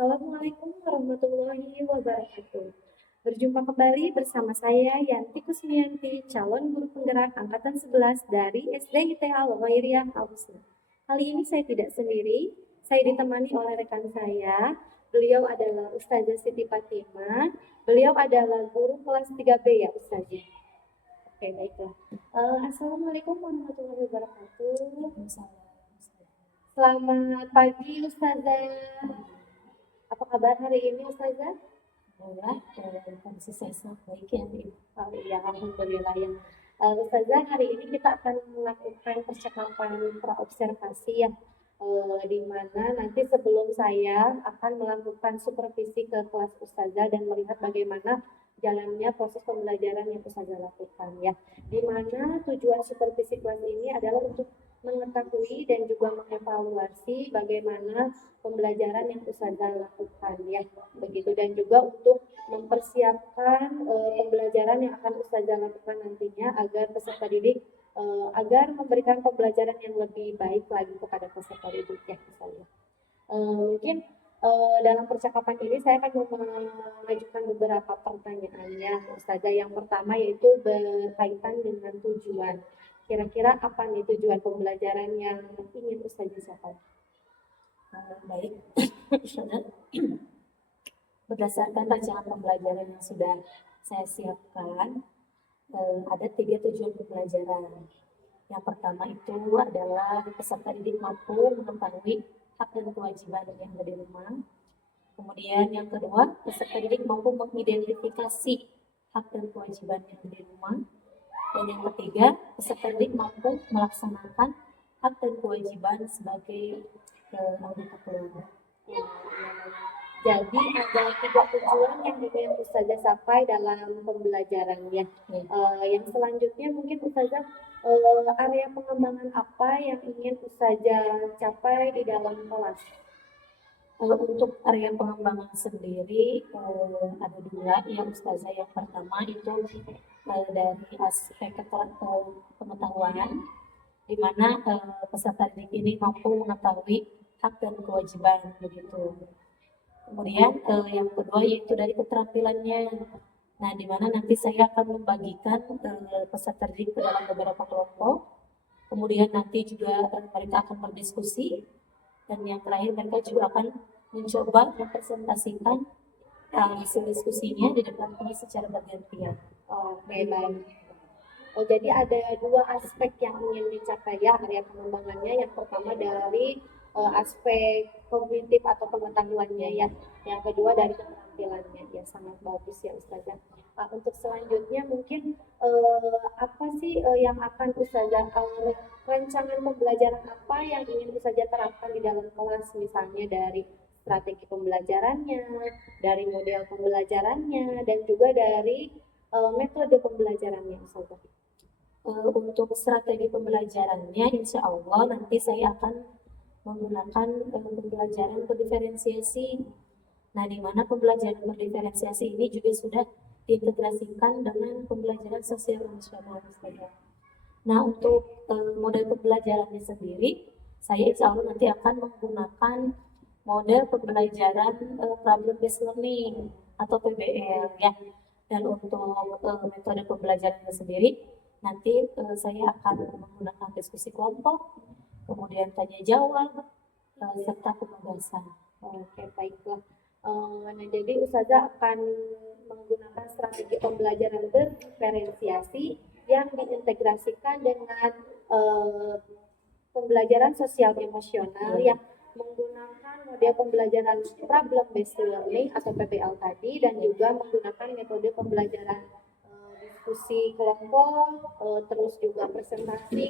Assalamualaikum warahmatullahi wabarakatuh. Berjumpa kembali bersama saya Yanti Kusmianti, calon guru penggerak angkatan 11 dari SD ITA Al-Ghairiyah Al-Husna. Kali ini saya tidak sendiri, saya ditemani oleh rekan saya. Beliau adalah Ustazah Siti Fatimah. Beliau adalah guru kelas 3B ya Ustazah. Oke, baiklah. Assalamualaikum warahmatullahi wabarakatuh. Selamat pagi Ustazah. Apa kabar hari ini Ustazah? Kondisi saya sangat baik ya. Oh iya, alhamdulillah ya. Ustazah, hari ini kita akan melakukan percakapan praobservasi ya, di mana nanti sebelum saya akan melakukan supervisi ke kelas Ustazah dan melihat bagaimana jalannya proses pembelajaran yang Ustazah lakukan ya. Di mana tujuan supervisi kelas ini adalah untuk mengetahui dan juga mengevaluasi bagaimana pembelajaran yang Ustazah lakukan ya, begitu, dan juga untuk mempersiapkan pembelajaran yang akan Ustazah lakukan nantinya agar peserta didik agar memberikan pembelajaran yang lebih baik lagi kepada peserta didik ya misalnya. Mungkin dalam percakapan ini saya akan mengajukan beberapa pertanyaan ya Ustazah. Yang pertama yaitu berkaitan dengan tujuan. Kira-kira apa nih tujuan pembelajaran yang ingin Ustazah capai? Baik, berdasarkan rancangan pembelajaran yang sudah saya siapkan, ada 3 tujuan pembelajaran. Yang pertama itu adalah peserta didik mampu mengetahui hak dan kewajiban yang ada di rumah. Kemudian yang kedua, peserta didik mampu mengidentifikasi hak dan kewajiban yang ada di rumah. Dan yang ketiga, peserta didik mampu melaksanakan hak dan kewajiban sebagai anggota keluarga. Jadi ada 3 tujuan yang ingin Ustazah capai dalam pembelajarannya. Yang selanjutnya mungkin Ustazah area pengembangan apa yang ingin Ustazah capai di dalam kelas? Untuk area pengembangan sendiri ada 2 ya Ustazah. Yang pertama itu dari aspek pengetahuan, di mana peserta didik ini mampu mengetahui hak dan kewajiban begitu. Kemudian yang kedua yaitu dari keterampilannya. Nah, di mana nanti saya akan membagikan peserta didik ke dalam beberapa kelompok. Kemudian nanti juga mereka akan berdiskusi. Dan yang terakhir mereka juga akan mencoba mempresentasikan hasil diskusinya di depan kelas secara bergantian. Oke, baik. Jadi ada 2 aspek yang ingin dicapai ya area pengembangannya. Yang pertama dari aspek kognitif atau pengetahuannya ya. Yang kedua dari keterampilannya. Ya, sangat bagus ya Ustazah. Untuk selanjutnya mungkin apa sih yang akan Ustazah rancangan pembelajaran apa yang ingin Ustazah terapkan di dalam kelas, misalnya dari strategi pembelajarannya, dari model pembelajarannya, dan juga dari metode pembelajarannya Ustazah. Untuk strategi pembelajarannya, insya Allah nanti saya akan menggunakan pembelajaran berdiferensiasi. Nah, di mana pembelajaran berdiferensiasi ini juga sudah diintegrasikan dengan pembelajaran sosial emosional. Nah, untuk model pembelajarannya sendiri, saya insya Allah nanti akan menggunakan model pembelajaran problem based learning atau PBL ya. Dan untuk metode pembelajarannya sendiri, nanti saya akan menggunakan diskusi kelompok, kemudian tanya jawab, serta pembahasan. Oke, baiklah. Nah, jadi Ustazah akan menggunakan strategi pembelajaran berdiferensiasi yang diintegrasikan dengan pembelajaran sosial emosional yang menggunakan model pembelajaran problem based learning atau PBL tadi, dan juga menggunakan metode pembelajaran diskusi kelompok, terus juga presentasi,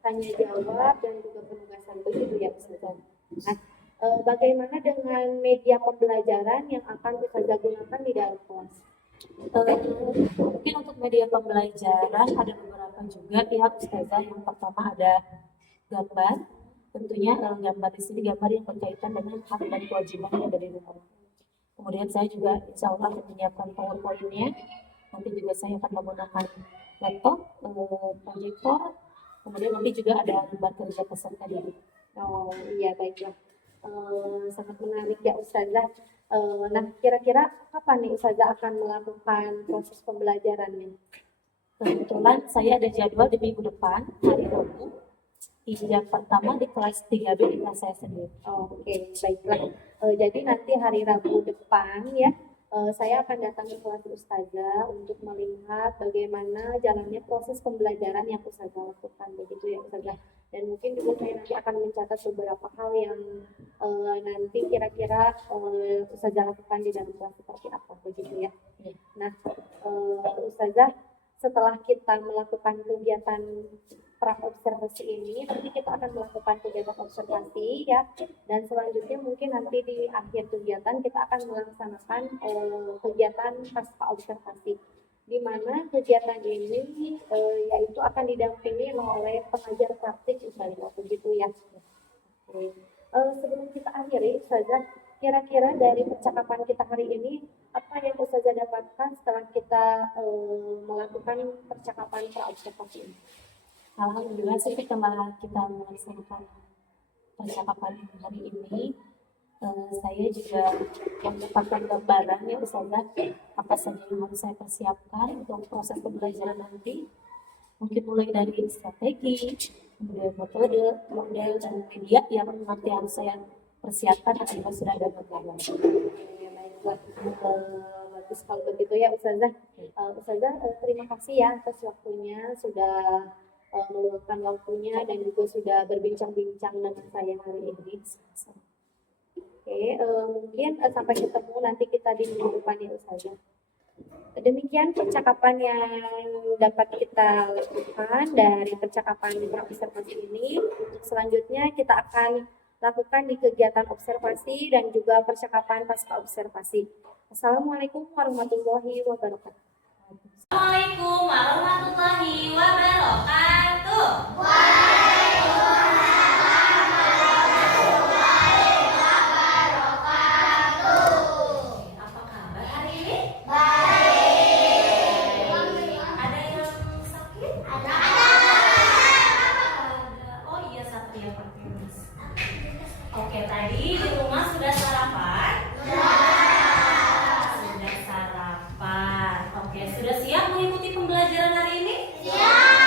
tanya jawab, dan juga penugasan, begitu ya Ustazah. Nah, bagaimana dengan media pembelajaran yang akan Ustazah gunakan di dalam kelas? Mungkin untuk media pembelajaran ada beberapa juga ya Ustazah. Yang pertama ada gambar, tentunya gambar di sini gambar yang berkaitan dengan hak dan kewajiban yang ada di rumah. Kemudian saya juga insya Allah akan menyiapkan PowerPoint-nya. Nanti juga saya akan menggunakan laptop, proyektor, kemudian nanti juga ada lembar kerja peserta didik. Oh iya, baiklah. sangat menarik ya Ustazah. Nah, kira-kira kapan nih Ustazah akan melakukan proses pembelajarannya? Kebetulan saya ada jadwal di minggu depan, hari Rabu, di jam pertama di kelas 3B di kelas saya sendiri. Oke, baiklah. Jadi nanti hari Rabu depan ya, saya akan datang ke kelas Ustazah untuk melihat bagaimana jalannya proses pembelajaran yang Ustazah lakukan, begitu ya Ustazah. Dan mungkin juga saya nanti akan mencatat beberapa hal yang nanti kira-kira Ustazah lakukan di dalam kelas seperti apa, begitu ya. Nah, Ustazah, setelah kita melakukan kegiatan pra-observasi ini, nanti kita akan melakukan kegiatan observasi ya, dan selanjutnya mungkin nanti di akhir kegiatan kita akan melaksanakan kegiatan pasca observasi, di mana kegiatan ini yaitu akan didampingi oleh pengajar praktik Ustazah, begitu ya. Sebelum kita akhiri Ustazah, kira-kira dari percakapan kita hari ini, apa yang Ustazah dapatkan setelah kita melakukan percakapan pra-observasi ini? Alhamdulillah sih setelah kita melaksanakan percakapan hari ini, saya juga mendapatkan gambaran ya Ustazah, apa saja yang harus saya persiapkan untuk proses pembelajaran nanti. Mungkin mulai dari strategi, kemudian metode, model, dan media yang nanti harus saya persiapkan agar sudah ada gambaran. Baiklah, bagus kalau begitu ya Ustazah. Ustazah, terima kasih ya atas waktunya, sudah meluangkan waktunya dan juga sudah berbincang-bincang dengan saya hari ini. Oke, mungkin sampai ketemu nanti kita di minggu depan ya Ustazah. Demikian percakapan yang dapat kita lakukan dari percakapan observasi ini. Selanjutnya kita akan lakukan di kegiatan observasi dan juga percakapan pasca observasi. Assalamualaikum warahmatullahi wabarakatuh. Assalamualaikum warahmatullahi wabarakatuh. Apa kabar hari ini? Ada yang sakit? Ada. Oh iya, Satria pakai masker. Oke, tadi di rumah sudah sarapan? Sudah sarapan. Oke, sudah siap mengikuti pembelajaran hari ini? Siap.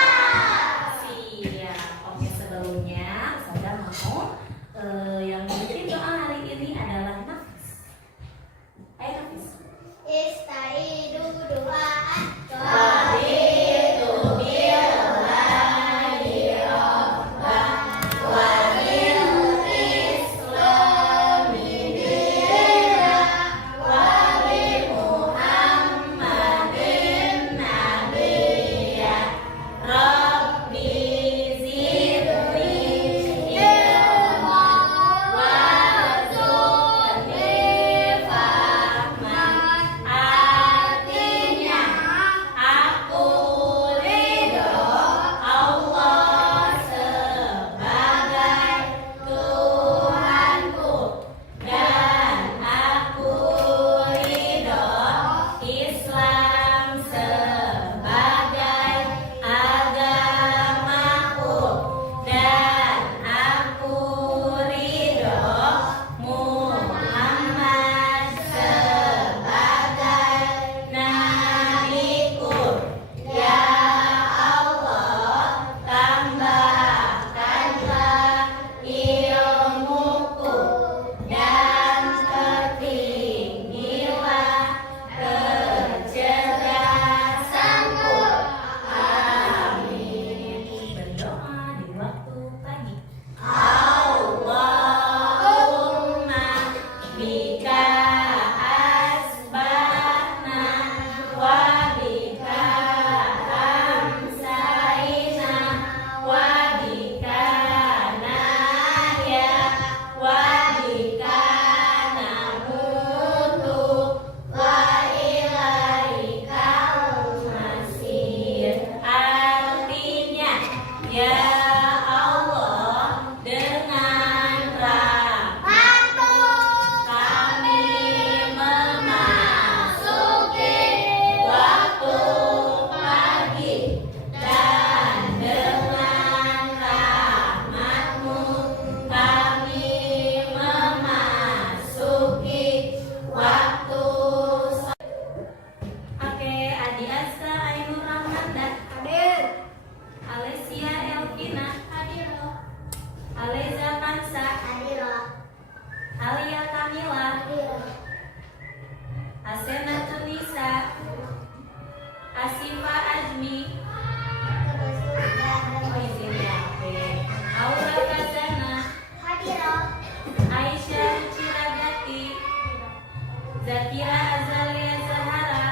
Azalia Zahara.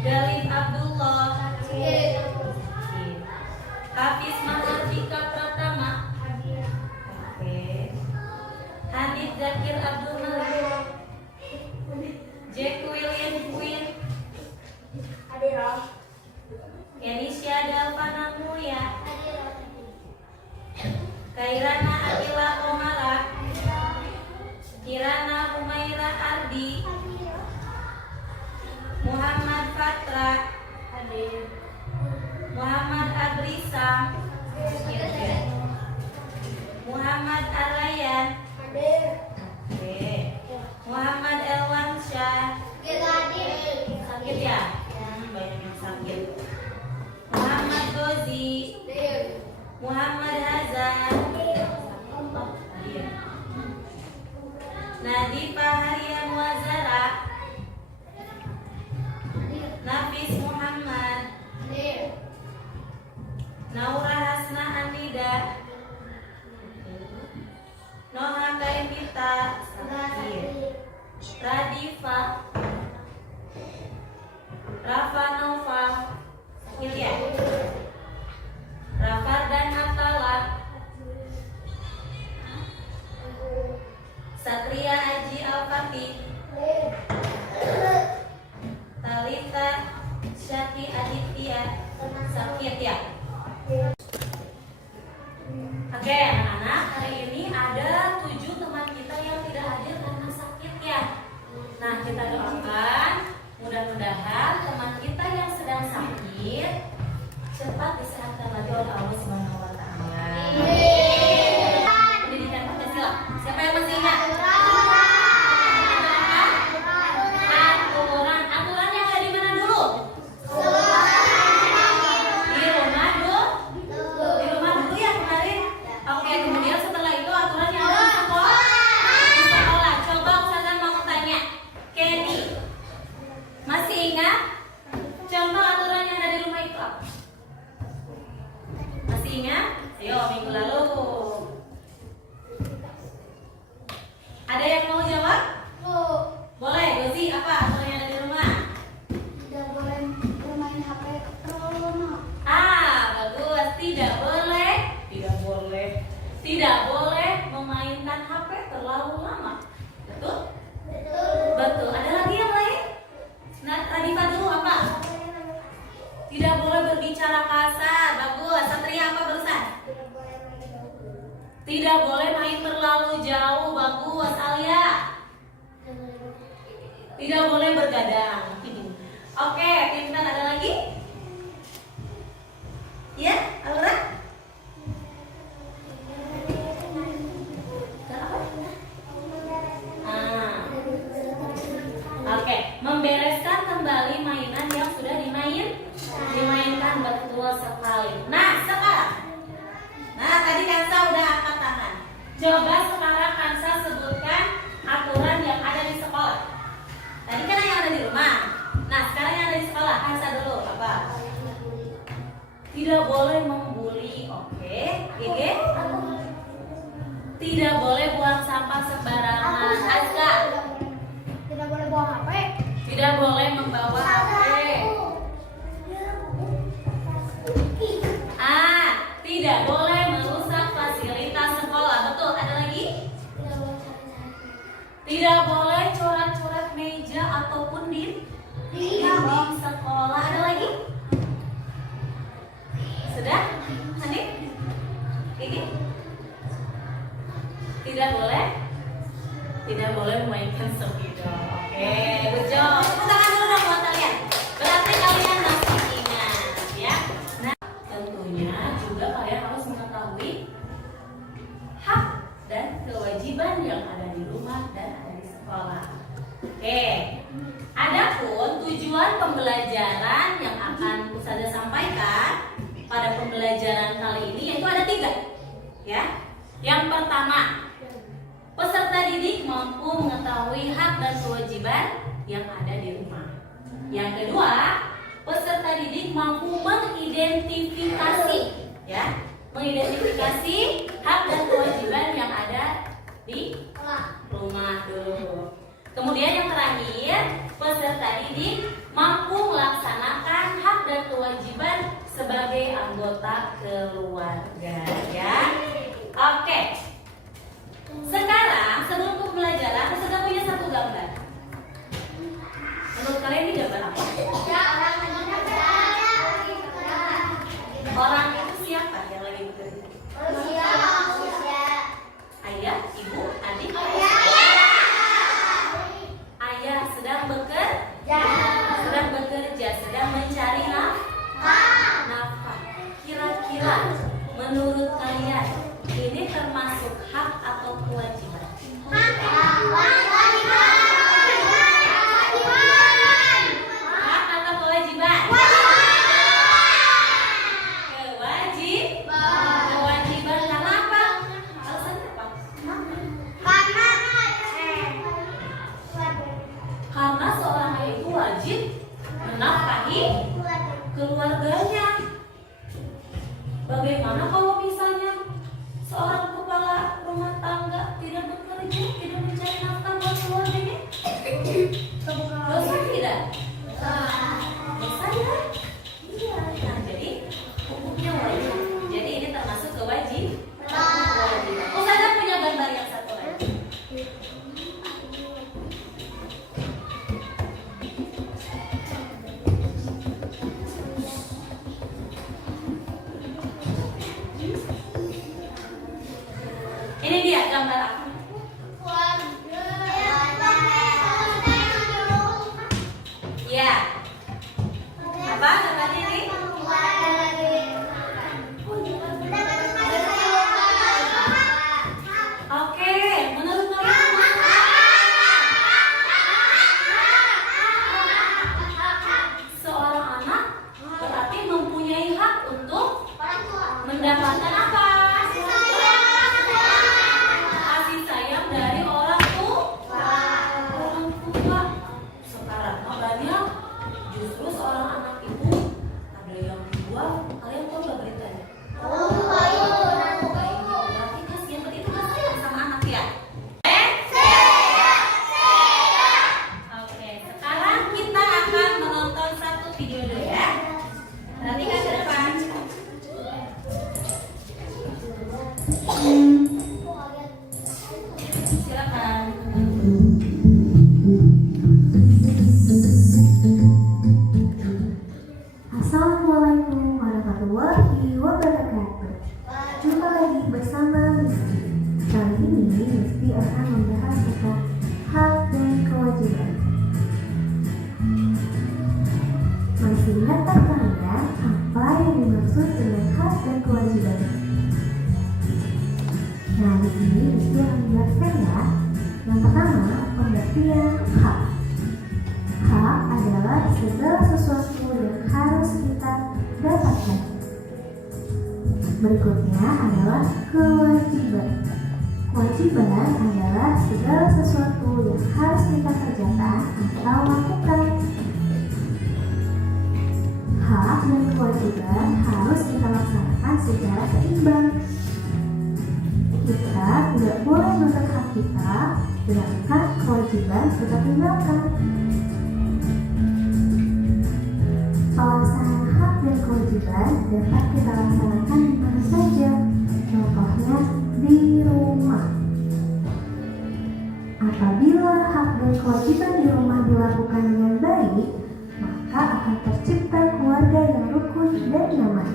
Galib Abdullah. Hafiz Mahardika Pratama. Oke. Hanif Zakir Abdul Malik. Jack William Quinn. Kenisha Dalvana Mulya. Kairana Akila Omara. Kirana Humaira Ardi. Muhammad Fatra. Muhammad Agrisa. Muhammad Arayan. Oke. Muhammad Elwansyah. Sakit ya? Banyak yang sakit. Muhammad Gozi. Muhammad Hazan. Nadifa Harian Wazara. Nafis Muhammad. Naura Hasna Anida. Noha Kaimita. Radifa. Rafa Nova. Ilya. Rafa dan Atala. Satria Aji Al-Fatih. Talita Syati Aditya Sakitya. Oke anak-anak, hari ini ada 7 teman kita yang tidak hadir karena sakit ya. Nah kita doakan mudah-mudahan teman kita yang sedang sakit cepat disehatkan lagi oleh Allah Subhanahu wa taala. Pendidikan Pancasila. Siapa yang masih ingat? Aturan. Aturan yang ada di mana dulu? Di rumah dulu. Di rumah dulu ya kemarin. Oke, kemudian setelah itu aturan yang ada di sekolah. Di sekolah. Coba Ustazah mau tanya. Kenny, masih ingat? Contoh aturan yang ada di rumah itu apa? Masih ingat? Ayo minggu lalu. Ada yang mau jawab? Boleh, Gozi, apa aturan yang ada di rumah? Tidak boleh bermain HP terlalu lama. Bagus. Tidak boleh memainkan HP terlalu lama. Betul? Betul. Ada lagi yang lain? Nah, Radifa dulu apa? Tidak boleh berbicara kasar. Bagus. Satria apa barusan? Tidak boleh main terlalu jauh. Bagus. Alia. Tidak boleh bergadang. Oke, pintar. Ada lagi? Ya, Aura? Oke, membereskan kembali mainan yang sudah dimainkan. Betul sekali. Nah, sekarang. Nah, tadi Kansa udah angkat tangan. Coba sekarang Kansa sebutkan aturan yang ada di sekolah. Tadi kan yang ada di rumah. Nah, sekarang yang ada di sekolah. Kansa dulu, apa? Tidak boleh membuli. Oke, Gege? Tidak boleh buang sampah sembarangan. Aska? Tidak boleh bawa HP. Tidak boleh membawa HP. Tidak boleh merusak fasilitas sekolah. Betul, ada lagi? Tidak boleh coret-coret meja ataupun dinding sekolah. Ada lagi? Sudah? Hanif? Gigi? Tidak boleh memainkan sepeda. Oke, good job. Tepuk tangan dulu dong buat kalian. Berarti kalian masih ingat ya. Nah, tentunya juga kalian harus mengetahui hak dan kewajiban yang ada di rumah dan ada di sekolah. Oke. Adapun tujuan pembelajaran yang akan Ustazah sampaikan pada pembelajaran kali ini yaitu ada 3. Ya. Yang pertama, peserta didik mampu mengetahui hak dan kewajiban yang ada di rumah. Yang kedua, peserta didik mampu mengidentifikasi hak dan kewajiban yang ada di rumah dulu. Kemudian yang terakhir, peserta didik mampu melaksanakan hak dan kewajiban sebagai anggota keluarga, ya. Oke. Sekarang sebelum pembelajaran, peserta punya satu gambar. Menurut kalian ini gambar apa? Orang itu siapa yang lagi bekerja? Ayah, ibu, adik? Ayah sedang bekerja, sedang mencari nafkah. Kira-kira menurut kalian ini termasuk hak atau kewajiban? Hak atau kewajiban? Kewajiban karena apa? Alasannya apa? Karena seorang ayah itu wajib menafkahi keluarganya. Bagaimana kalau misalnya seorang kepala rumah tangga tidak bekerja, tidak mencari nafkah buat keluarganya? Dosa tidak? Dosa ya? Iya. Nah, jadi hukumnya wajib. Jadi ini termasuk kewajiban. Oh, saya punya gambar yang satu lagi. Ini dia gambar aku. Ya. Apa gambarnya ini? Oke, menurut kalian seorang anak berarti mempunyai hak untuk mendapatkan apa? Kasih sayang dari orang tua. Sekarang banyak justru seorang anak itu ada yang dibuang. Kalian tahu nggak beritanya? Berarti kasihan, berarti itu kasihan sama anak ya. Oke, sekarang kita akan menonton satu video dulu ya. Perhatikan ke depan. Silakan. Assalamualaikum warahmatullahi wabarakatuh. Jumpa lagi bersama Misti. Kali ini Misti akan membahas tentang hak dan kewajiban. Masih ingatkah kalian apa yang dimaksud dengan hak dan kewajiban? Nah, di sini Misti akan menjelaskan ya. Yang pertama, pengertian hak. Hak adalah segala sesuatu yang harus kita dapatkan. Berikutnya adalah kewajiban. Kewajiban adalah segala sesuatu yang harus kita kerjakan atau lakukan. Hak dan kewajiban harus kita laksanakan secara seimbang. Kita tidak boleh menuntut hak kita, sedangkan kewajiban kita tinggalkan. Pelaksanaan hak dan kewajiban dapat kita laksanakan di mana saja, contohnya di rumah. Apabila hak dan kewajiban di rumah dilakukan dengan baik, maka akan tercipta keluarga yang rukun dan nyaman.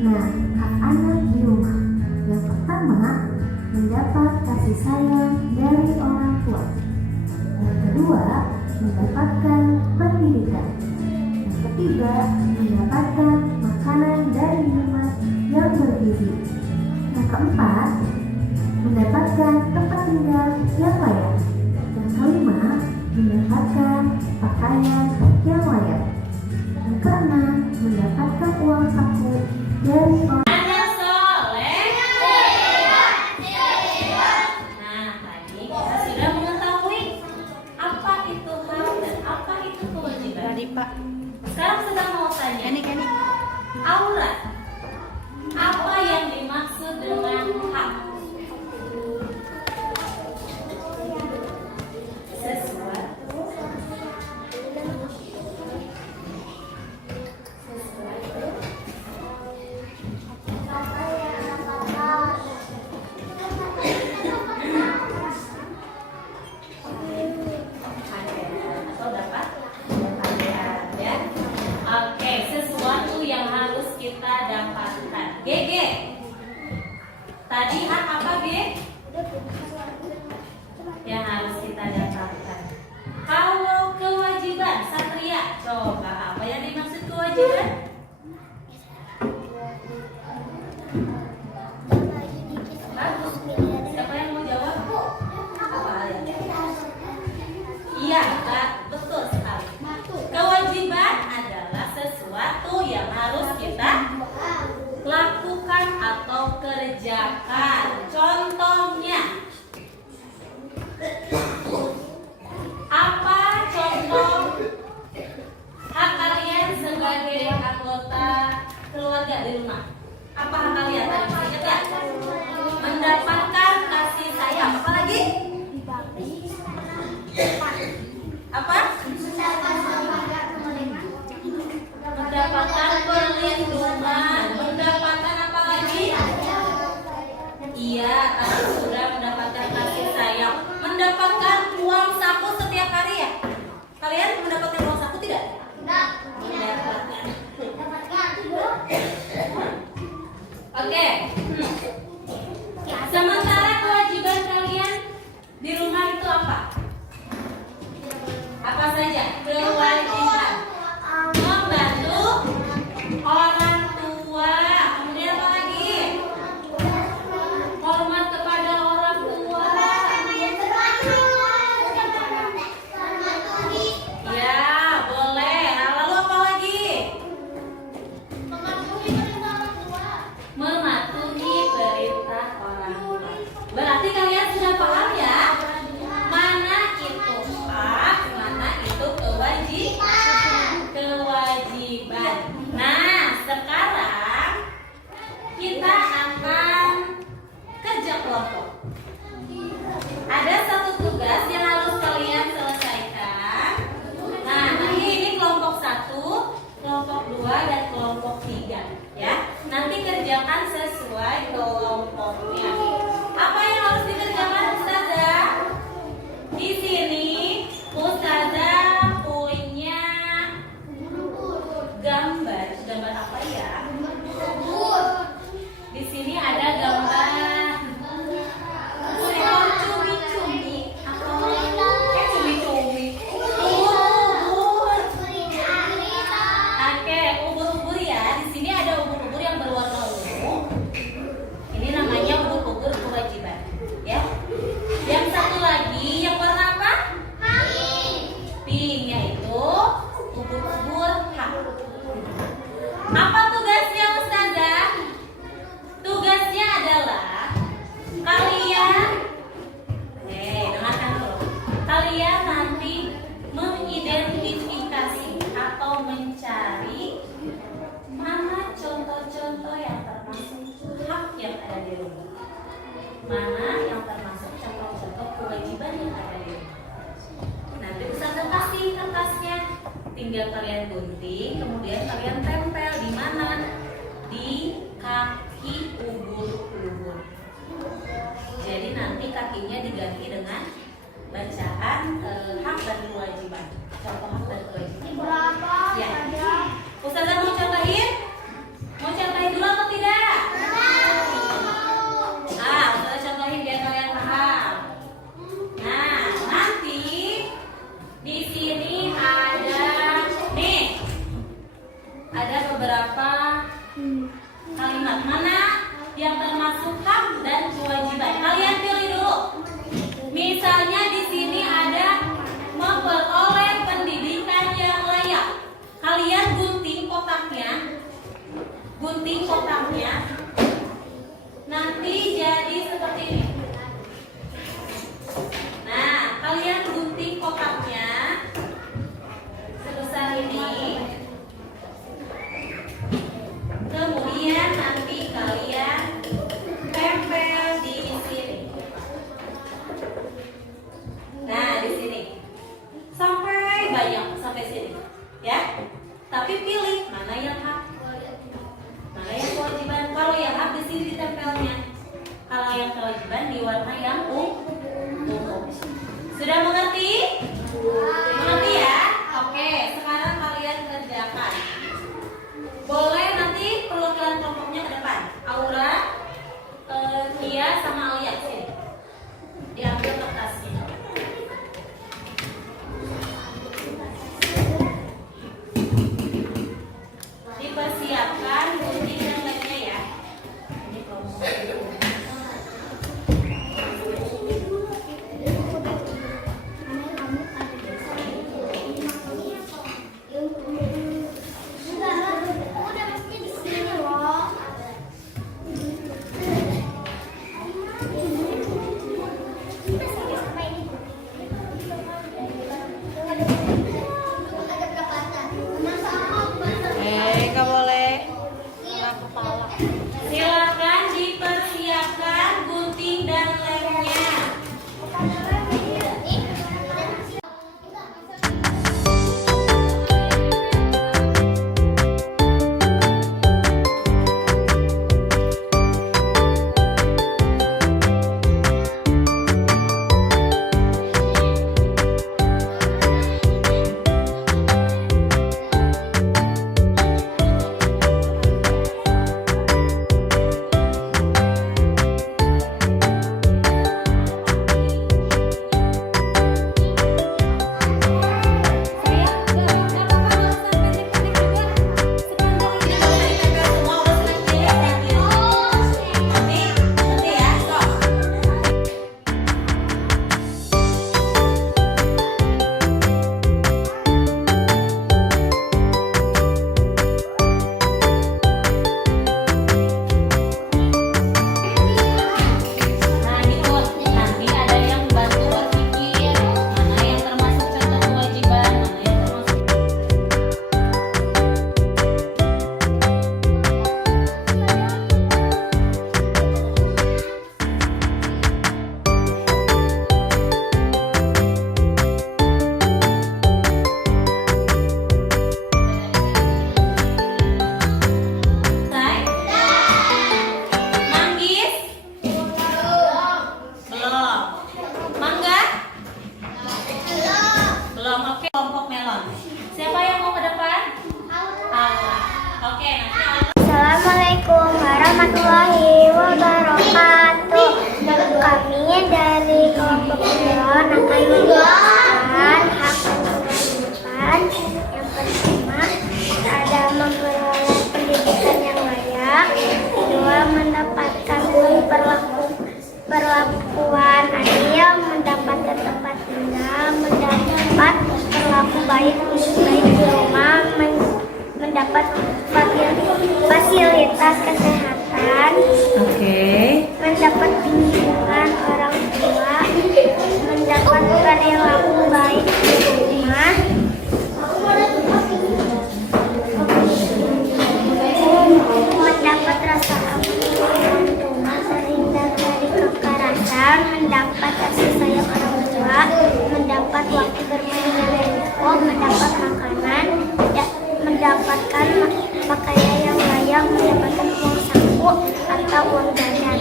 Nah, hak anak di rumah. Yang pertama, mendapat kasih sayang dari orang tua. Yang kedua, mendapatkan pendidikan. Yang ketiga, mendapatkan makanan dan minuman yang bergizi. Yang keempat, mendapatkan tempat tinggal yang layak. Yang kelima, mendapatkan pakaian yang layak. Yang keenam, mendapatkan uang saku dari orang. Ada soleh. Nah, tadi kita sudah mengetahui apa itu hak dan apa itu kewajiban. Tadi Pak, Sekarang sedang mau tanya. ini Aura, apa yang dimaksud dengan hak? yang harus kita dapatkan. Kalau kewajiban, Satria, coba apa yang dimaksud kewajiban? Siapa yang mau jawab? Apa? Iya, betul sekali. Kewajiban adalah sesuatu yang harus kita lakukan atau kerjakan. Contohnya, apa contoh hak kalian sebagai anggota keluarga di rumah? Apa hak kalian? Tadi masih ingat ya? Mendapatkan kasih sayang. Apa lagi? Apa? Mendapatkan perlindungan. Mendapatkan apa lagi? Iya, tadi sudah mendapatkan kasih sayang. Mendapatkan uang saku setiap hari ya? Kalian mendapatkan uang saku tidak? Mendapatkan. Oke. Sementara kewajiban kalian di rumah itu apa? Apa saja? Kewajiban membantu orang tua. Kemudian apa lagi? Hormat kepada orang tua. Ya, boleh. Nah, lalu apa lagi? Mematuhi perintah orang tua. Berarti kalian sudah paham ya? Mana itu hak, mana itu kewajiban. Nah, sekarang kita akan kerja kelompok. Ada satu tugas yang harus kalian selesaikan. Nah, nanti ini kelompok 1, kelompok 2, dan kelompok 3 ya. Nanti kerjakan sesuai kelompoknya. Apa yang harus dikerjakan, Ustazah? Di sini Ustazah punya gambar. Gambar apa ya? Di sini ada gambar seekor cumi-cumi atau cumi-cumi. Ubur-ubur. Oke, ubur-ubur ya. Di sini ada ubur-ubur yang berwarna ungu. Ini namanya ubur-ubur kewajiban, ya. Yang satu lagi yang warna apa? Pink, yaitu ubur-ubur hak. Apa tugasnya, Ustazah? Tugasnya adalah kalian, dengarkan dulu. Kalian nanti mengidentifikasi atau mencari mana contoh-contoh yang termasuk hak yang ada di rumah. Mana yang termasuk contoh-contoh kewajiban yang ada di rumah. Nanti Ustazah kasih kertasnya, tinggal kalian gunting, kemudian kalian tempel di mana? Di kaki ubur-ubur. Jadi nanti kakinya diganti dengan bacaan hak dan kewajiban. Contoh hak dan kewajiban. Ya. Ustazah mau contohin? Mau contohin dulu atau tidak? Ustazah contohin biar kalian paham. Nah, nanti di sini ada beberapa kalimat. Mana yang termasuk hak dan kewajiban? Kalian pilih dulu. Misalnya di sini ada memperoleh pendidikan yang layak. Kalian gunting kotaknya. Nanti jadi seperti ini. Nah, kalian gunting kotaknya sebesar ini. Kemudian nanti kalian tempel di sini. Nah, di sini. Sampai banyak, sampai sini. Ya. Tapi pilih mana yang hak, mana yang kewajiban. Kalau yang hak di sini ditempelnya. Kalau yang kewajiban di warna yang ungu. Sudah mengerti? Mengerti ya? Oke, sekarang kalian kerjakan. Boleh nanti perwakilan kelompoknya ke depan. Aura, Tia sama Alia sini. Diambil kertasnya.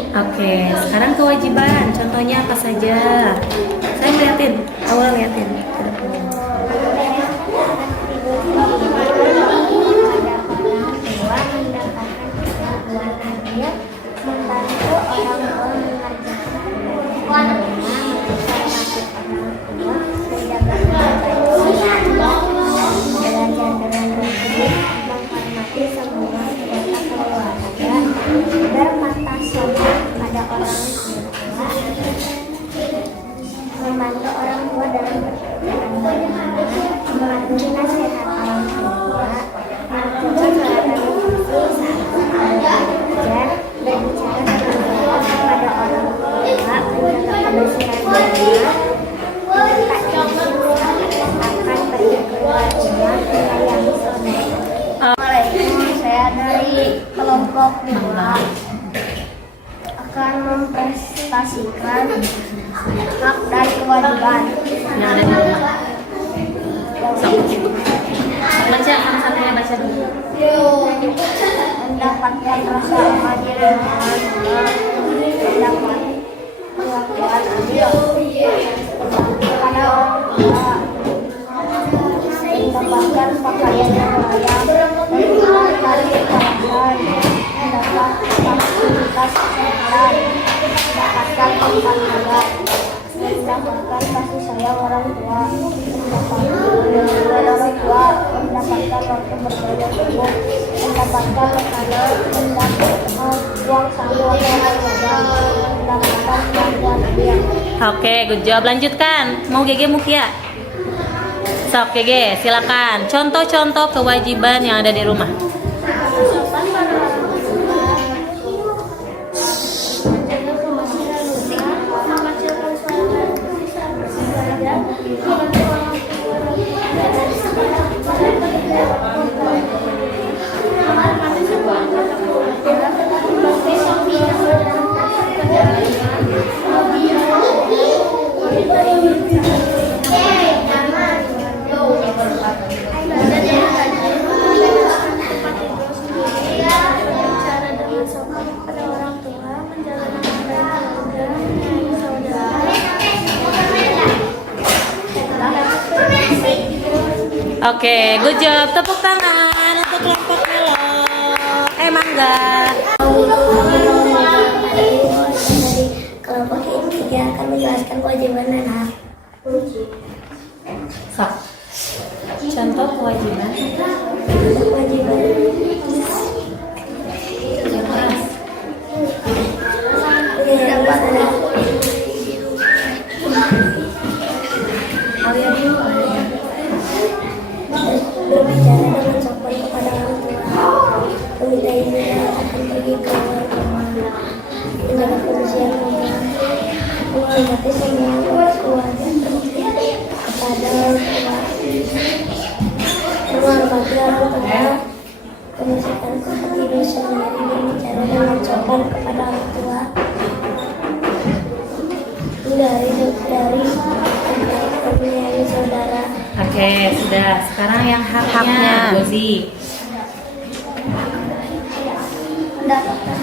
Oke, sekarang kewajiban. Contohnya apa saja? Saya liatin, Aura liatin. Ke depan. membantu orang tua mengerjakan menjaga belajar dengan rukun, menghormati semua anggota keluarga, bermata sopan pada orang tua, membantu orang tua dalam pekerjaan rumah, mematuhi nasihat orang tua, melakukan sholat bersih saat belajar, berbicara dengan baik kepada orang tua, menjaga kebersihan rumah, tak izin akan pergi keluar rumah, menyayangi saudara. Assalamualaikum, saya dari kelompok 2 akan mempresentasikan hak dan kewajiban Yang ada di rumah. Sok. Baca sama-sama, baca dulu. mendapatkan rasa aman di lingkungan rumah, mendapat perlakuan adil kepada orang tua, mendapatkan pakaian yang layak, mendapatkan kekerasan, mendapat fasilitas kesehatan, mendapatkan tempat tinggal, mendapatkan kasih sayang orang tua, mendapatkan dukungan orang tua, mendapatkan waktu berbeda tubuh, mendapatkan makanan, mendapatkan uang saku orang tua, mendapatkan bantuan dia. Oke, good job. Lanjutkan. Mau GG Mukia? Sok GG, silakan. Contoh-contoh kewajiban yang ada di rumah. Sopan pada orang tua, menjaga kebersihan rumah, mengecilkan suara bisa belajar, membantu orang tua dan sekolah, menghormati semua anggota keluarga, berbakti suami dan pekerjaan, belajar yang rajin, menjalankan tempat tidur sendiri, berbicara dengan sopan kepada orang tua, menjaga nama baik keluarga, menyayangi saudara. Oke, good job. Tepuk tangan untuk kelompok Melo. Mangga. Dari kelompok ini dia akan menjelaskan kewajiban dan hak. Sok. Contoh kewajiban. Kewajiban berbicara dengan sopan kepada orang tua, meminta izin akan pergi ke luar rumah, menjaga kebersihan rumah, menghormati semua anggota keluarga, kepada orang tua, menghormati orang tua, membersihkan tempat tidur sendiri, berbicara dengan sopan kepada orang tua, dari menyayangi saudara. Oke, sudah. Sekarang yang haknya. Gozi. Mendapatkan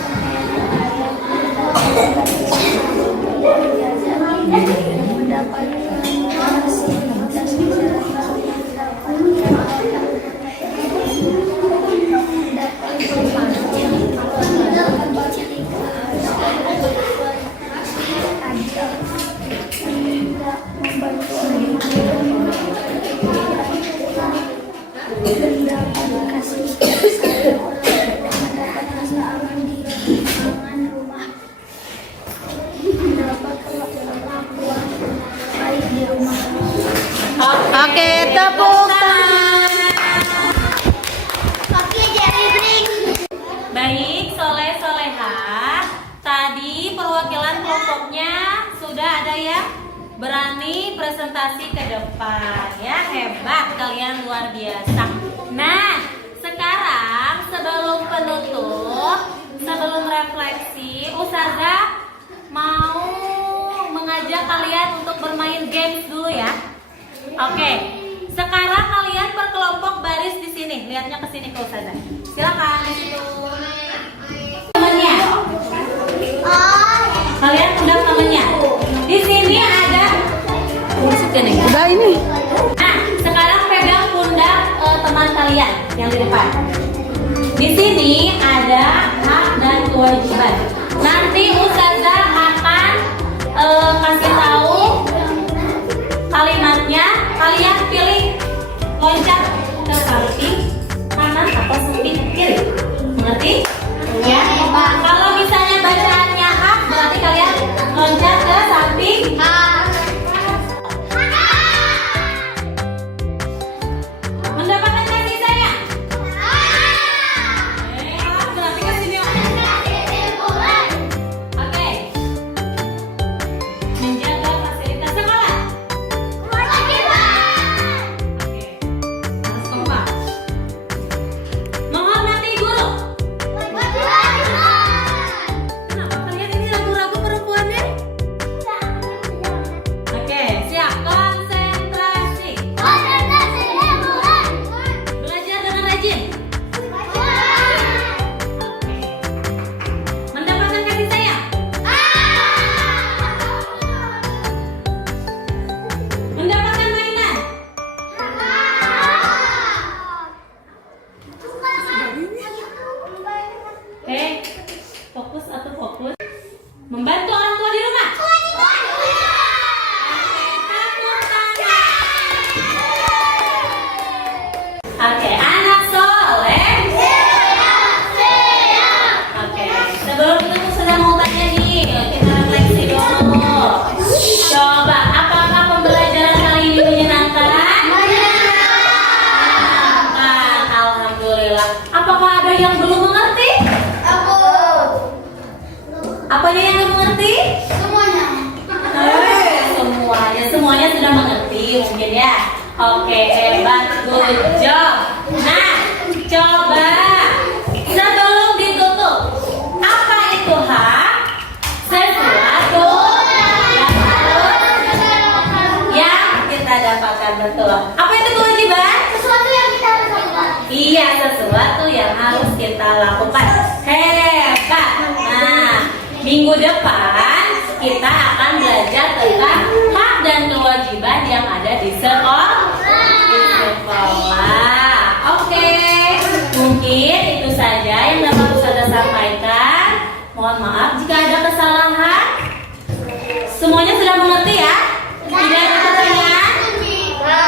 Oke, tepuk tangan. Baik, Soleh Soleha. Tadi perwakilan kelompoknya sudah ada ya. Berani presentasi ke depan ya. Hebat, kalian luar biasa. Nah, sekarang sebelum penutup, sebelum refleksi, Ustazah mau mengajak kalian untuk bermain games dulu ya. Oke, sekarang kalian berkelompok baris di sini. Lihatnya ke sini ke Ustazah. Silakan di situ. Temannya. Kalian undang temennya. Di sini ada Udah ini. Nah, sekarang pegang pundak teman kalian yang di depan. Di sini ada hak dan kewajiban. Nanti Ustazah akan kasih tahu kalimatnya. Kalian pilih loncat ke samping kanan atau samping kiri. Mengerti? Ya. Kalau misalnya bacaannya hak, berarti kalian loncat ke samping mendapatkan kasih sayang. Berarti ke sini. Oke. Menjaga fasilitas sekolah. Oke. Harus kompak. Menghormati guru. Kenapa kalian ini ragu-ragu perempuannya? Oke, siap. Konsentrasi. Belajar dengan rajin. Oke. Mendapatkan kasih sayang. Mendapatkan mainan. Oke, fokus atau fokus. Membantu orang tua di rumah. Oke, anak soleh. Oke, sebelum kita sudah mau tanya nih, kita refleksi dulu. Coba, apakah pembelajaran kali ini menyenangkan? Menyenangkan, alhamdulillah. Apakah ada yang belum mengerti? Apanya yang belum mengerti? Semuanya sudah mengerti mungkin ya. Oke, hebat, good job. Nah, coba sebelum ditutup, apa itu hak? Sesuatu yang kita dapatkan, betul. Apa itu kewajiban? Iya, sesuatu yang harus kita lakukan. Hebat. Nah, minggu depan kita akan belajar tentang hak dan kewajiban yang ada di sekolah. Oke, mungkin itu saja yang dapat Ustazah sampaikan. Mohon maaf jika ada kesalahan. Semuanya sudah mengerti ya? Tidak ada pertanyaan?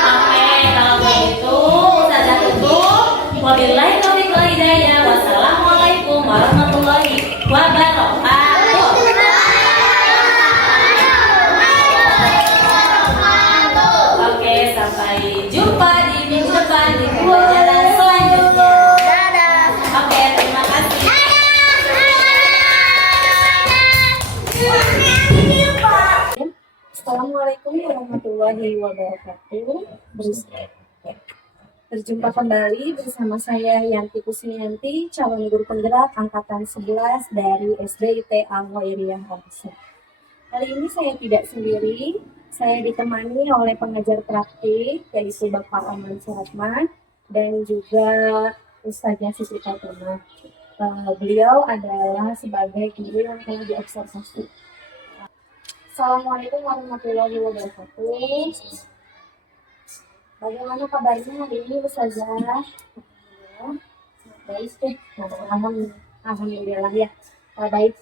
Oke, kalau begitu Ustazah tutup. Wabillahi taufiq wal hidayah. Wassalamualaikum warahmatullahi wabarakatuh. Oke, sampai jumpa di minggu depan di pelajaran selanjutnya. Oke, terima kasih. Assalamualaikum warahmatullahi wabarakatuh. Berjumpa kembali bersama saya Yanti Kusnianti, calon guru penggerak angkatan 11 dari SDIT Al-Khairiyah Al-Asr. Kali ini saya tidak sendiri, saya ditemani oleh pengajar praktik yaitu Bapak Aman Suratman dan juga Ustazah Siti Fatimah. Beliau adalah sebagai guru yang telah diobservasi. Assalamualaikum warahmatullahi wabarakatuh. Bagaimana kabarnya hari ini Ustazah? Baik deh, alhamdulillah ya. Baik,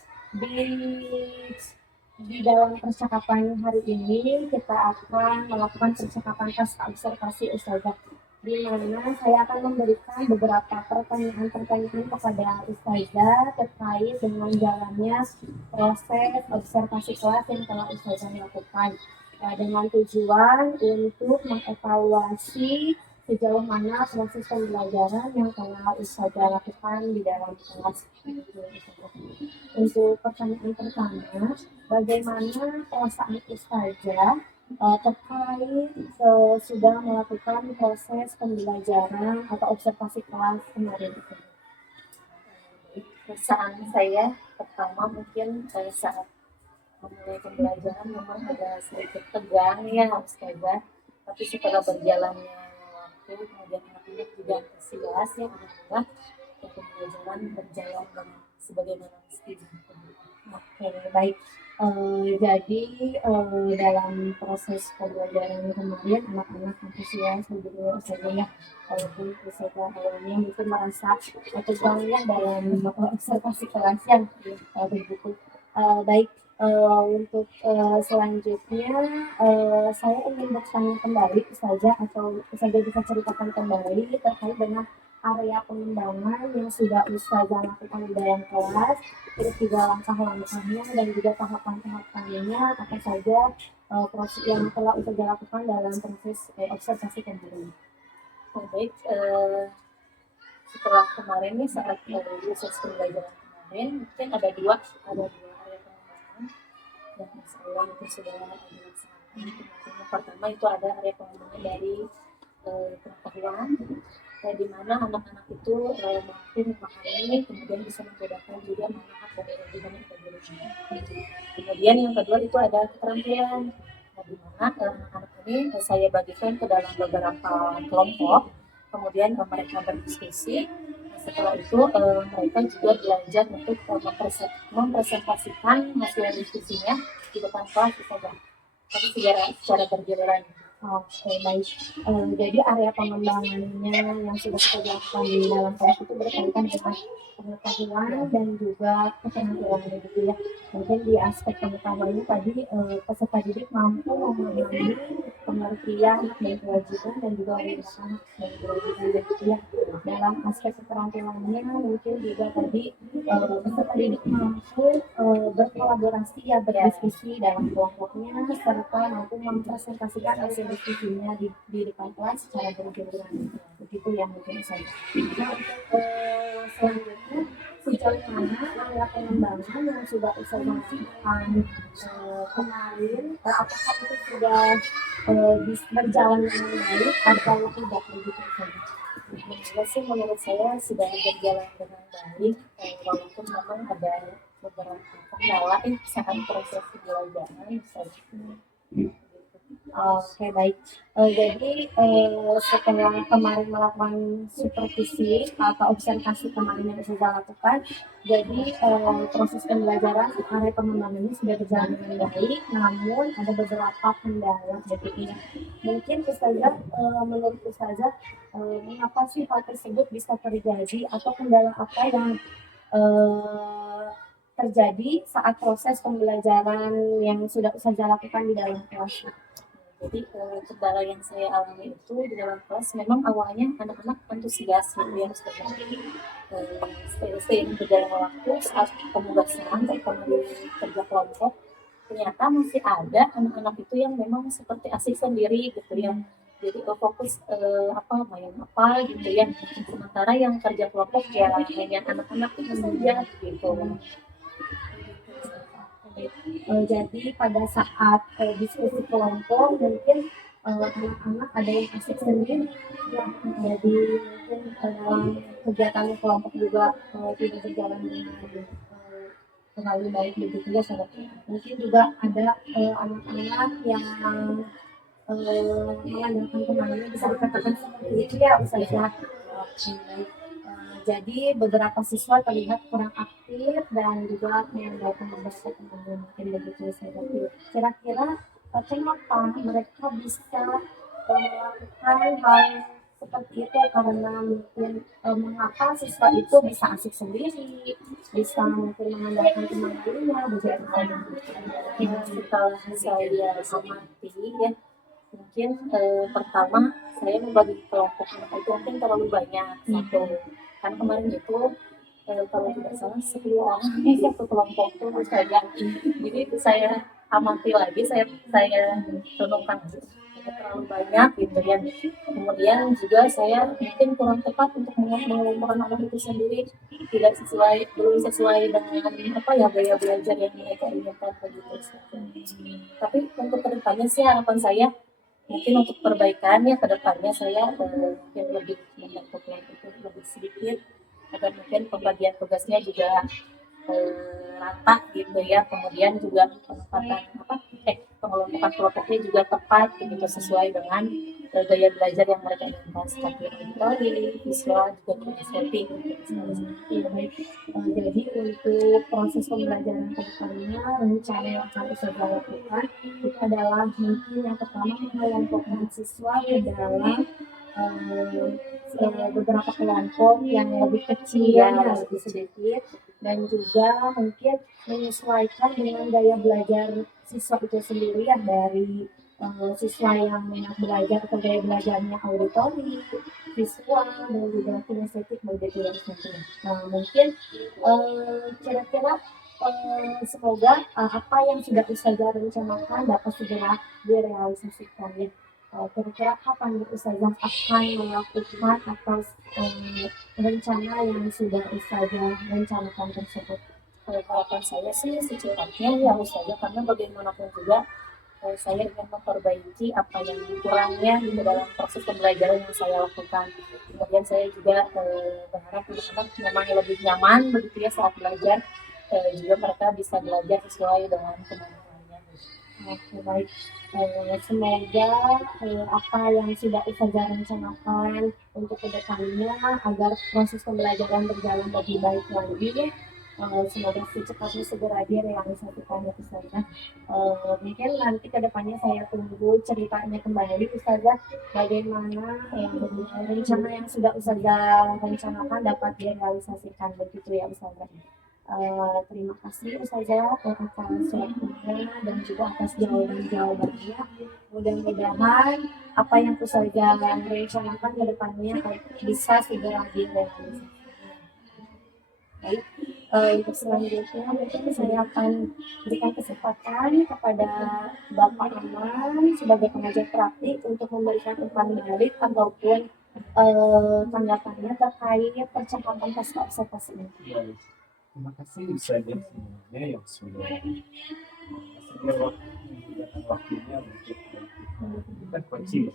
di dalam percakapan hari ini kita akan melakukan percakapan pasca observasi Ustazah, di mana saya akan memberikan beberapa pertanyaan-pertanyaan kepada Ustazah terkait dengan jalannya proses observasi kelas yang telah Ustazah lakukan, dengan tujuan untuk mengevaluasi sejauh mana proses pembelajaran yang telah Ustazah lakukan di dalam kelas. Untuk pertanyaan pertama, bagaimana perasaan Ustazah terkait sudah melakukan proses pembelajaran atau observasi kelas kemarin? Perasaan saya pertama mungkin saat memulai pembelajaran memang ada sedikit tegang ya Ustazah, tapi setelah berjalannya waktu kemudian anak-anak juga antusias ya, alhamdulillah pembelajaran berjalan dengan sebagaimana mestinya. Oke, baik. Jadi dalam proses pembelajaran kemarin anak-anak antusias begitu saja ya, walaupun usaha awalnya mungkin merasa kegagalan ya dalam observasi kelas yang begitu. Baik, untuk selanjutnya saya ingin bertanya kembali saja atau saja bisa ceritakan kembali terkait dengan area pengembangan yang sudah Ustazah lakukan di dalam kelas, terus juga langkah-langkahnya dan juga tahapan-tahapannya apa saja proses yang telah Ustazah lakukan dalam proses observasi kemarin. Baik, setelah kemarin nih saat proses pembelajaran kemarin mungkin ada dua area pengembangan yang saya itu sudah dilaksanakan. Yang pertama itu ada area pengembangan dari pengetahuan, di mana anak-anak itu mampu memahami, kemudian bisa membedakan juga mana hak dan kewajiban yang diberikan. Kemudian yang kedua itu ada keterampilan, di mana anak-anak ini saya bagikan ke dalam beberapa kelompok, kemudian mereka berdiskusi. Setelah itu mereka juga belajar untuk mempresentasikan hasil diskusinya di depan kelas saja, tapi secara bergiliran. Oke, baik. Jadi area pengembangannya yang sudah kita lakukan di dalam kelas itu berkaitan dengan pengetahuan dan juga keterampilan begitu ya. Mungkin di aspek pengetahuan tadi peserta didik mampu memahami pengertian dan kewajiban dan juga membedakan dan kewajiban begitu ya. Dalam aspek keterampilannya mungkin juga tadi peserta didik mampu berkolaborasi ya, berdiskusi dalam kelompoknya serta mampu mempresentasikan hasil diskusinya di depan kelas secara bergiliran. Begitu ya mungkin saya. Nah, selanjutnya sejauh mana area pengembangan yang sudah lakukan kemarin, apakah itu sudah berjalan dengan baik atau tidak begitu saja? Sih menurut saya sudah berjalan dengan baik, walaupun memang ada beberapa kendala saat proses pembelajaran. Oke, baik. Jadi setelah kemarin melakukan supervisi atau observasi kemarin yang sudah lakukan, jadi proses pembelajaran area pengembangan ini sudah berjalan dengan baik, namun ada beberapa kendala. Jadi mungkin Ustazah, menurut Ustazah, mengapa sih hal tersebut bisa terjadi atau kendala apa yang terjadi saat proses pembelajaran yang sudah Ustazah lakukan di dalam kelas? Jadi kendala yang saya alami itu di dalam kelas memang awalnya anak-anak antusias gitu ya, seiring berjalannya waktu saat penugasan terutama di kerja kelompok, ternyata masih ada anak-anak itu yang memang seperti asik sendiri gitu ya. Jadi fokus main apa gitu ya. Sementara yang kerja kelompok ya hanya anak-anak itu saja gitu. Jadi pada saat diskusi kelompok mungkin anak-anak ada yang asik sendiri ya. Jadi mungkin dalam kegiatan kelompok juga tidak berjalan dengan terlalu baik begitu ya sahabat. Mungkin juga ada anak-anak yang mengandalkan temannya, bisa dikatakan seperti itu ya Ustazah. Jadi beberapa siswa terlihat kurang aktif dan juga mengandalkan beberapa temannya, mungkin begitu saja. Kira-kira kenapa mereka bisa melakukan hal seperti itu, karena mungkin mengapa siswa itu bisa asik sendiri, bisa mungkin mengandalkan teman lainnya begitu. Setelah saya amati ya, mungkin pertama saya membagi kelompok anak itu mungkin terlalu banyak satu. Kan kemarin itu kalau tidak salah 10 orang satu kelompok itu saja. Jadi itu saya amati lagi, saya renungkan terlalu banyak gitu ya. Kemudian juga saya mungkin kurang tepat untuk mengelompokkan anak itu sendiri, belum sesuai dengan gaya belajar yang mereka inginkan begitu. Tapi untuk kedepannya sih harapan saya mungkin untuk perbaikannya kedepannya saya mungkin lebih membentuk kelompok itu lebih sedikit agar mungkin pembagian tugasnya juga rata gitu ya. Kemudian juga pengelompokan kelompoknya juga tepat gitu sesuai dengan gaya belajar yang mereka inginkan seperti auditori, visual, juga kinestetik. Iya, baik. Jadi untuk proses pembelajaran ke depannya, rencana yang akan Ustazah lakukan itu adalah mungkin yang pertama mengelompokkan siswa ke dalam beberapa kelompok yang lebih kecil, lebih sedikit, dan juga mungkin menyesuaikan dengan gaya belajar siswa itu sendiri ya, dari siswa yang minat belajar atau gaya belajarnya auditori, visual, dan juga kinestetik begitu ya Ustazah. Nah, mungkin kira-kira semoga apa yang sudah Ustazah rencanakan dapat segera direalisasikan ya. Kira-kira kapan nih Ustazah akan melakukan atas rencana yang sudah Ustazah rencanakan tersebut? Kalau harapan saya sih secepatnya ya Ustazah, karena bagaimanapun juga saya ingin memperbaiki apa yang kurangnya gitu dalam proses pembelajaran yang saya lakukan. Kemudian saya juga berharap anak-anak memang lebih nyaman begitu ya saat belajar, juga mereka bisa belajar sesuai dengan kemampuannya. Oke, baik. Semoga apa yang sudah Ustazah rencanakan untuk kedepannya agar proses pembelajaran berjalan lebih baik lagi. Semoga secepatnya segera direalisasikan ya Ustazah. Mungkin nanti kedepannya saya tunggu ceritanya kembali Ustazah, bagaimana rencana yang sudah Ustazah rencanakan dapat direalisasikan begitu ya Ustazah. Terima kasih Ustazah atas waktunya dan juga atas jawaban-jawabannya. Mudah-mudahan apa yang Ustazah rencanakan ke depannya bisa segera direalisasikan. Baik, untuk selanjutnya mungkin saya akan berikan kesempatan kepada Bapak Aman sebagai pengajar praktik untuk memberikan umpan balik ataupun tanggapannya terkait percakapan pasca observasi ini. Baik. Terima kasih saja semuanya yang sudah bersedia waktunya untuk kita coaching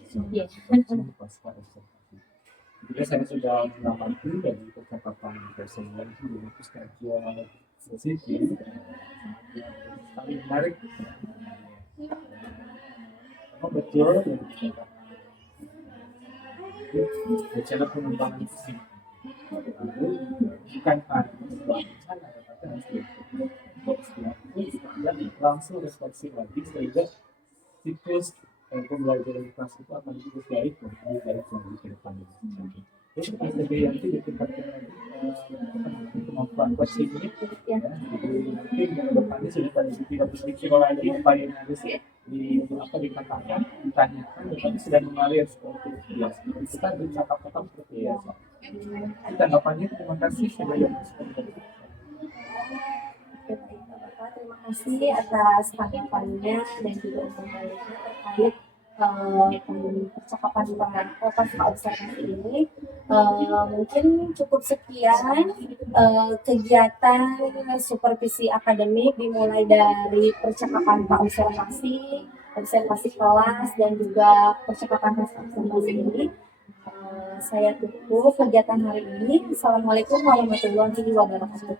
pasca observasi. Juga saya sudah mengamati dari percakapan personal itu untuk kajian sensitif paling menarik. Betul yang dikatakan. Bicara pengembangan fisik. Bukan langsung refleksi lagi sehingga siklus pembelajaran kelas itu akan terus baik dan lebih baik lagi ke depannya. Terus PSBB nanti ditingkatkan lagi kemampuan coaching ini ya. Jadi mungkin ke depannya sudah tadi tidak berpikir lagi apa yang harus dikatakan, ditanyakan, tetapi sudah mengalir seperti biasa. Kita bercakap-cakap seperti biasa. Tanggapannya terima kasih sudah yang terima kasih atas tanggapannya dan juga informasinya terkait percakapan pasca observasi ini. Mungkin cukup sekian kegiatan supervisi akademik dimulai dari percakapan observasi kelas dan juga percakapan pasca observasi ini. Saya tutup kegiatan hari ini. Assalamualaikum warahmatullahi wabarakatuh.